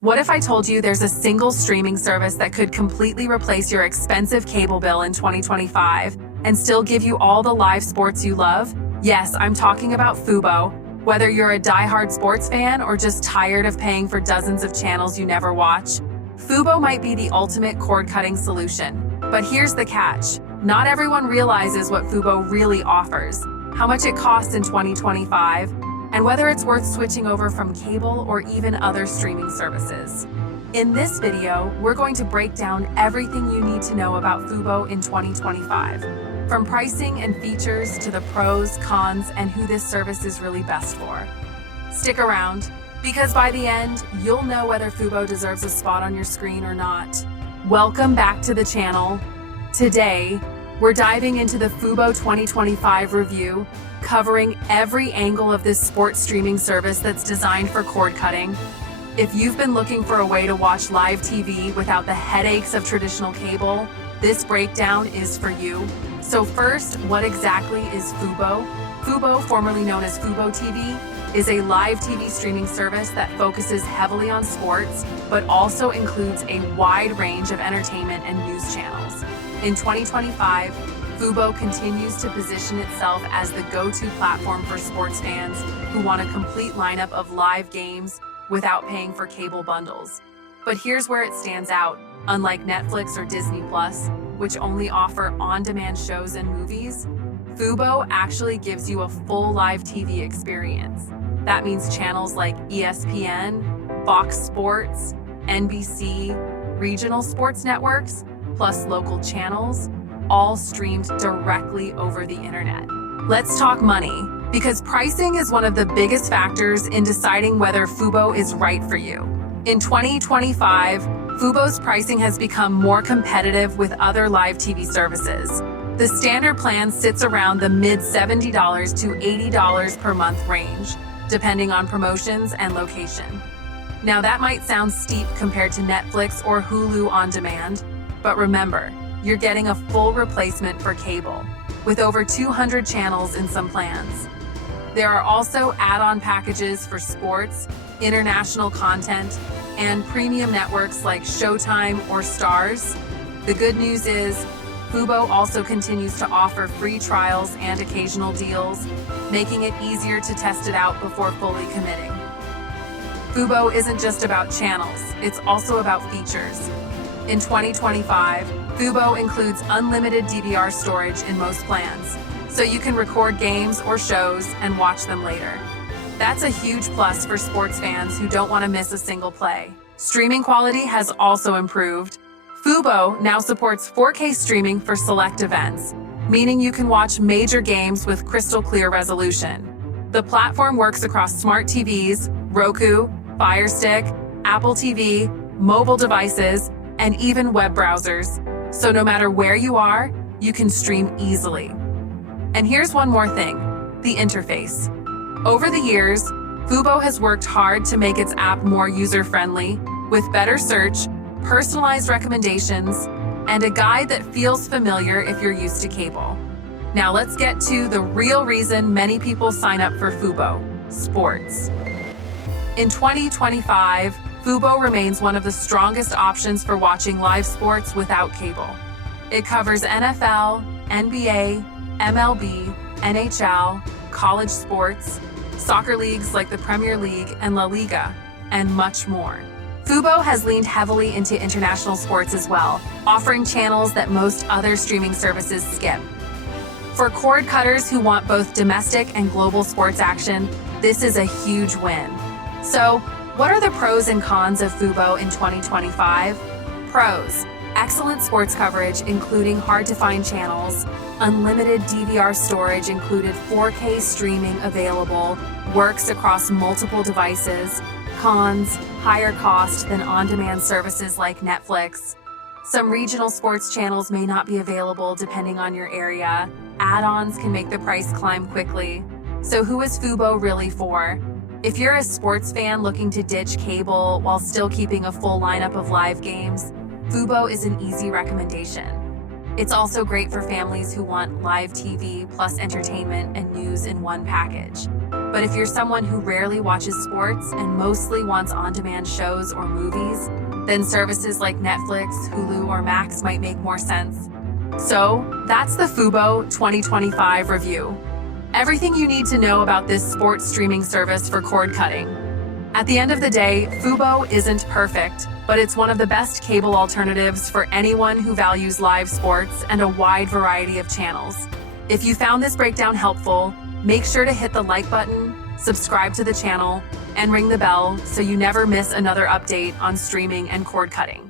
What if I told you there's a single streaming service that could completely replace your expensive cable bill in 2025 and still give you all the live sports you love? Yes, I'm talking about Fubo. Whether you're a diehard sports fan or just tired of paying for dozens of channels you never watch, Fubo might be the ultimate cord-cutting solution. But here's the catch. Not everyone realizes what Fubo really offers, how much it costs in 2025, and whether it's worth switching over from cable or even other streaming services. In this video, we're going to break down everything you need to know about Fubo in 2025, from pricing and features to the pros, cons, and who this service is really best for. Stick around, because by the end, you'll know whether Fubo deserves a spot on your screen or not. Welcome back to the channel. Today, we're diving into the Fubo 2025 review, covering every angle of this sports streaming service that's designed for cord cutting. If you've been looking for a way to watch live TV without the headaches of traditional cable, this breakdown is for you. So first, what exactly is Fubo? Fubo, formerly known as Fubo TV, is a live TV streaming service that focuses heavily on sports, but also includes a wide range of entertainment and news channels. In 2025, Fubo continues to position itself as the go-to platform for sports fans who want a complete lineup of live games without paying for cable bundles. But here's where it stands out. Unlike Netflix or Disney Plus, which only offer on-demand shows and movies, Fubo actually gives you a full live TV experience. That means channels like ESPN, Fox Sports, NBC, regional sports networks, plus local channels, all streamed directly over the internet. Let's talk money, because pricing is one of the biggest factors in deciding whether Fubo is right for you. In 2025, Fubo's pricing has become more competitive with other live TV services. The standard plan sits around the mid $70 to $80 per month range, depending on promotions and location. Now that might sound steep compared to Netflix or Hulu on demand, but remember, you're getting a full replacement for cable, with over 200 channels in some plans. There are also add-on packages for sports, international content, and premium networks like Showtime or Stars. The good news is, Fubo also continues to offer free trials and occasional deals, making it easier to test it out before fully committing. Fubo isn't just about channels, it's also about features. In 2025, Fubo includes unlimited DVR storage in most plans, so you can record games or shows and watch them later. That's a huge plus for sports fans who don't want to miss a single play. Streaming quality has also improved. Fubo now supports 4K streaming for select events, meaning you can watch major games with crystal clear resolution. The platform works across smart TVs, Roku, Fire Stick, Apple TV, mobile devices, and even web browsers. So no matter where you are, you can stream easily. And here's one more thing, the interface. Over the years, Fubo has worked hard to make its app more user-friendly, with better search, personalized recommendations, and a guide that feels familiar if you're used to cable. Now let's get to the real reason many people sign up for Fubo, sports. In 2025, Fubo remains one of the strongest options for watching live sports without cable. It covers NFL, NBA, MLB, NHL, college sports, soccer leagues like the Premier League and La Liga, and much more. Fubo has leaned heavily into international sports as well, offering channels that most other streaming services skip. For cord cutters who want both domestic and global sports action, this is a huge win. So, what are the pros and cons of Fubo in 2025? Pros: excellent sports coverage, including hard-to-find channels, unlimited DVR storage included 4K streaming available, works across multiple devices. Cons: higher cost than on-demand services like Netflix. Some regional sports channels may not be available depending on your area. Add-ons can make the price climb quickly. So who is Fubo really for? If you're a sports fan looking to ditch cable while still keeping a full lineup of live games, Fubo is an easy recommendation. It's also great for families who want live TV plus entertainment and news in one package. But if you're someone who rarely watches sports and mostly wants on-demand shows or movies, then services like Netflix, Hulu, or Max might make more sense. So, that's the Fubo 2025 review. Everything you need to know about this sports streaming service for cord cutting. At the end of the day, Fubo isn't perfect, but it's one of the best cable alternatives for anyone who values live sports and a wide variety of channels. If you found this breakdown helpful, make sure to hit the like button, subscribe to the channel, and ring the bell so you never miss another update on streaming and cord cutting.